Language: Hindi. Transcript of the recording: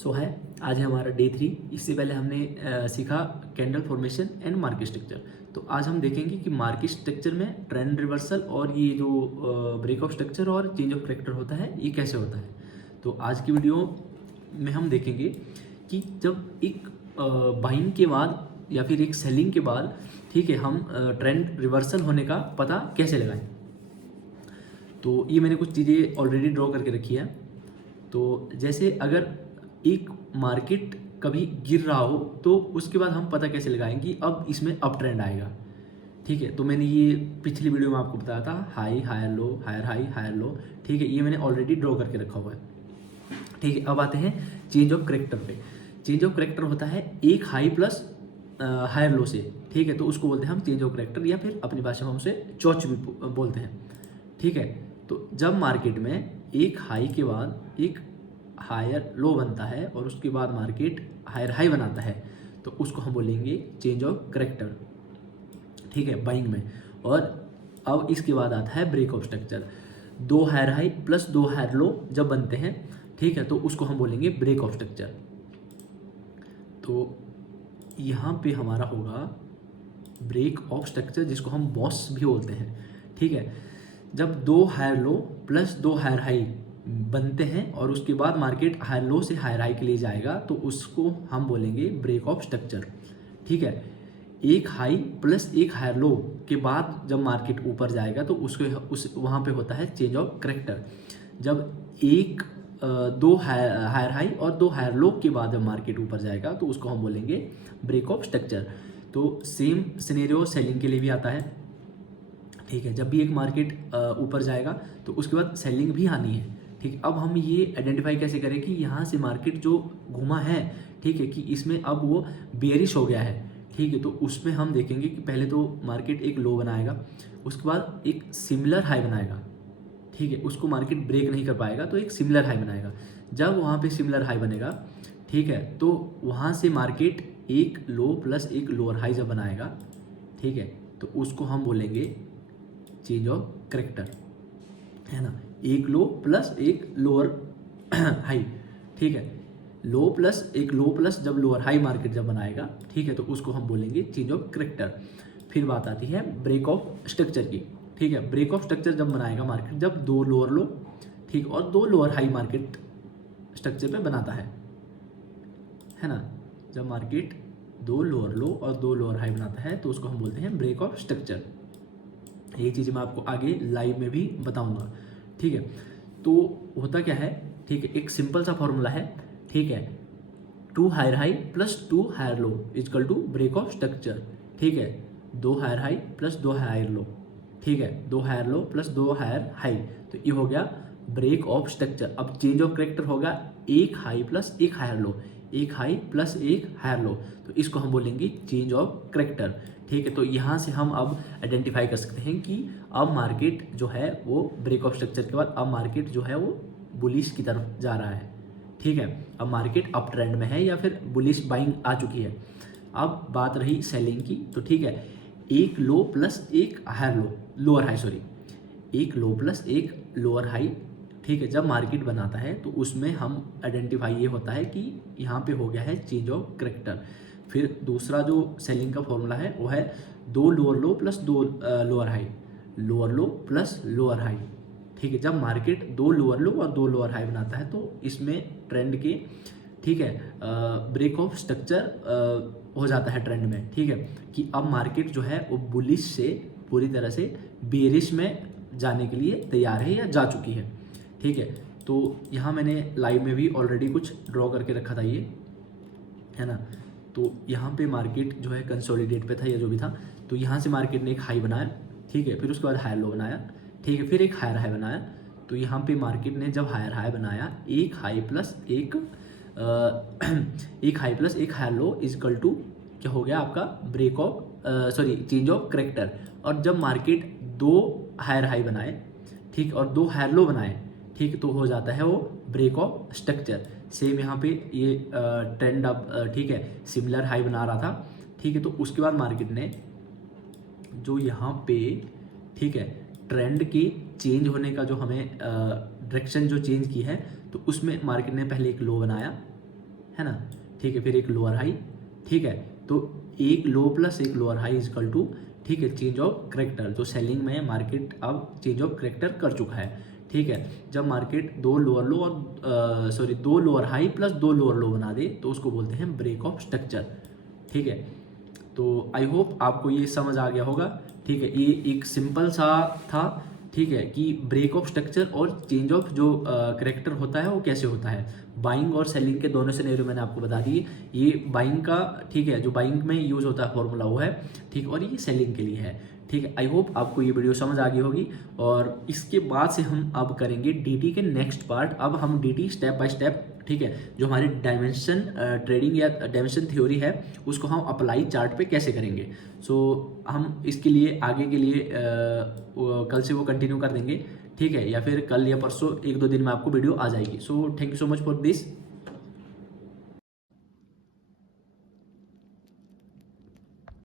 सो है आज है हमारा डे 3। इससे पहले हमने सीखा candle formation and market structure. तो आज हम देखेंगे कि मार्केट स्ट्रक्चर में ट्रेंड रिवर्सल और ये जो ब्रेक ऑफ स्ट्रक्चर और चेंज ऑफ करेक्टर होता है ये कैसे होता है। तो आज की वीडियो में हम देखेंगे कि जब एक बाइंग के बाद या फिर एक सेलिंग के बाद ठीक है हम ट्रेंड रिवर्सल होने का पता कैसे लगाएं। तो ये मैंने कुछ चीज़ें ऑलरेडी ड्रॉ करके रखी है। तो जैसे अगर एक मार्केट कभी गिर रहा हो तो उसके बाद हम पता कैसे लगाएंगे कि अब इसमें अप ट्रेंड आएगा। ठीक है, तो मैंने ये पिछली वीडियो में आपको बताया था high higher low higher high higher low. ठीक है, ये मैंने ऑलरेडी ड्रॉ करके रखा हुआ है। ठीक है, अब आते हैं चेंज ऑफ करेक्टर पे। चेंज ऑफ करेक्टर होता है एक हाई प्लस हायर लो से। ठीक है, तो उसको बोलते हैं हम चेंज ऑफ करेक्टर या फिर अपनी भाषा में हम उसे चौच भी बोलते हैं। ठीक है, तो जब मार्केट में एक हाई के बाद एक हायर लो बनता है और उसके बाद मार्केट हायर हाई बनाता है तो उसको हम बोलेंगे चेंज ऑफ करेक्टर। ठीक है, बाइंग में। और अब इसके बाद आता है ब्रेक ऑफ स्ट्रक्चर। दो हायर हाई प्लस दो हायर लो जब बनते हैं ठीक है तो उसको हम बोलेंगे ब्रेक ऑफ स्ट्रक्चर। तो यहाँ पे हमारा होगा ब्रेक ऑफ स्ट्रक्चर जिसको हम बॉस भी बोलते हैं। ठीक है, जब दो हायर लो प्लस दो हायर हाई बनते हैं और उसके बाद मार्केट हायर लो से हायर हाई के लिए जाएगा तो उसको हम बोलेंगे ब्रेक ऑफ स्ट्रक्चर। ठीक है, एक हाई प्लस एक हायर लो के बाद जब मार्केट ऊपर जाएगा तो उस वहाँ पे होता है चेंज ऑफ करेक्टर। जब एक दो हायर हाई और दो हायर लो के बाद जब मार्केट ऊपर जाएगा तो उसको हम बोलेंगे ब्रेक ऑफ स्ट्रक्चर। तो सेम सिनेरियो सेलिंग के लिए भी आता है। ठीक है, जब भी एक मार्केट ऊपर जाएगा तो उसके बाद सेलिंग भी आनी है। ठीक, अब हम ये आइडेंटिफाई कैसे करें कि यहाँ से मार्केट जो घुमा है ठीक है कि इसमें अब वो बेयरिश हो गया है। ठीक है, तो उसमें हम देखेंगे कि पहले तो मार्केट एक लो बनाएगा, उसके बाद एक सिमिलर हाई बनाएगा। ठीक है, उसको मार्केट ब्रेक नहीं कर पाएगा तो एक सिमिलर हाई बनाएगा। जब वहाँ पे सिमिलर हाई बनेगा ठीक है तो वहाँ से मार्केट एक लो प्लस एक लोअर हाई जब बनाएगा ठीक है तो उसको हम बोलेंगे चेंज ऑफ करेक्टर, है ना। एक लो प्लस एक लोअर हाई। ठीक है, लो प्लस एक लो प्लस जब लोअर हाई मार्केट जब बनाएगा ठीक है तो उसको हम बोलेंगे चेंज ऑफ करेक्टर। फिर बात आती है ब्रेक ऑफ स्ट्रक्चर की। ठीक है, ब्रेक ऑफ स्ट्रक्चर जब बनाएगा मार्केट जब दो लोअर लो ठीक और दो लोअर हाई मार्केट स्ट्रक्चर पे बनाता है ना। जब मार्केट दो लोअर लो और दो लोअर हाई बनाता है तो उसको हम बोलते हैं ब्रेक ऑफ स्ट्रक्चर। ये चीज़ मैं आपको आगे लाइव में भी बताऊंगा। ठीक है, तो होता क्या है ठीक है, एक सिंपल सा फॉर्मूला है। ठीक है, two higher high plus two higher low equal to break of structure. ठीक है, दो हायर हाई प्लस दो हायर लो। ठीक है, दो हायर लो प्लस दो हायर हाई तो ये हो गया ब्रेक ऑफ स्ट्रक्चर। अब चेंज ऑफ करेक्टर होगा एक हाई प्लस एक हायर लो, एक हाई प्लस एक हायर लो तो इसको हम बोलेंगे चेंज ऑफ करेक्टर। ठीक है, तो यहाँ से हम अब आइडेंटिफाई कर सकते हैं कि अब मार्केट जो है वो ब्रेक ऑफ स्ट्रक्चर के बाद अब मार्केट जो है वो बुलिश की तरफ जा रहा है। ठीक है, अब मार्केट अप ट्रेंड में है या फिर बुलिश बाइंग आ चुकी है। अब बात रही सेलिंग की तो ठीक है, एक लो प्लस एक higher low lower high sorry एक लो प्लस एक लोअर हाई। ठीक है, जब मार्केट बनाता है तो उसमें हम आइडेंटिफाई ये होता है कि यहाँ पे हो गया है चेंज ऑफ करेक्टर। फिर दूसरा जो सेलिंग का फॉर्मूला है वो है दो लोअर लो प्लस दो लोअर हाई, लोअर लो प्लस लोअर हाई। ठीक है, जब मार्केट दो लोअर लो और दो लोअर हाई बनाता है तो इसमें ट्रेंड के ठीक है ब्रेक ऑफ स्ट्रक्चर हो जाता है ट्रेंड में। ठीक है, कि अब मार्केट जो है वो बुलिश से पूरी तरह से बेरिश में जाने के लिए तैयार है या जा चुकी है। ठीक है, तो यहाँ मैंने लाइव में भी ऑलरेडी कुछ ड्रॉ करके रखा था ये, है ना। तो यहाँ पे मार्केट जो है कंसोलिडेट पे था या जो भी था तो यहाँ से मार्केट ने एक हाई बनाया। ठीक है, फिर उसके बाद हायर लो बनाया। ठीक है, फिर एक हायर हाई बनाया। तो यहाँ पे मार्केट ने जब हायर हाई बनाया एक हाई प्लस एक एक हाई प्लस एक हायर लो इजकल टू क्या हो गया आपका break of sorry change of character. और जब मार्केट दो हायर हाई बनाए ठीक और दो हायर लो बनाए ठीक तो हो जाता है वो ब्रेक ऑफ स्ट्रक्चर। सेम यहाँ पे ये ट्रेंड अब ठीक है सिमिलर हाई बना रहा था। ठीक है, तो उसके बाद मार्केट ने जो यहाँ पे ठीक है ट्रेंड के चेंज होने का जो हमें डायरेक्शन जो चेंज की है तो उसमें मार्केट ने पहले एक लो बनाया। है ना, ठीक है, फिर एक लोअर हाई, ठीक है, तो एक लो प्लस एक लोअर हाई इजकल टू, ठीक है, चेंज ऑफ करेक्टर, जो सेलिंग में मार्केट अब चेंज ऑफ करेक्टर कर चुका है, ठीक है। जब मार्केट दो लोअर लो और दो लोअर हाई प्लस दो लोअर लो बना दे तो उसको बोलते हैं ब्रेक ऑफ स्ट्रक्चर, ठीक है। तो आई होप आपको ये समझ आ गया होगा, ठीक है। ये एक सिंपल सा था, ठीक है, कि ब्रेक ऑफ स्ट्रक्चर और चेंज ऑफ जो करेक्टर होता है वो कैसे होता है। बाइंग और सेलिंग के दोनों सिनेरियो मैंने आपको बता दिए। ये बाइंग का, ठीक है, जो बाइंग में यूज़ होता है फॉर्मूला वो है, ठीक, और ये सेलिंग के लिए है, ठीक है। आई होप आपको ये वीडियो समझ आ गई होगी। और इसके बाद से हम अब करेंगे डीटी के नेक्स्ट पार्ट। अब हम डीटी स्टेप बाय स्टेप, ठीक है, जो हमारी डायमेंशन ट्रेडिंग या डायमेंशन थ्योरी है उसको हम अप्लाई चार्ट पे कैसे करेंगे। सो हम इसके लिए आगे के लिए कल से वो कंटिन्यू कर देंगे, ठीक है, या फिर कल या परसों 1-2 दिन में आपको वीडियो आ जाएगी। So thank you so much for this.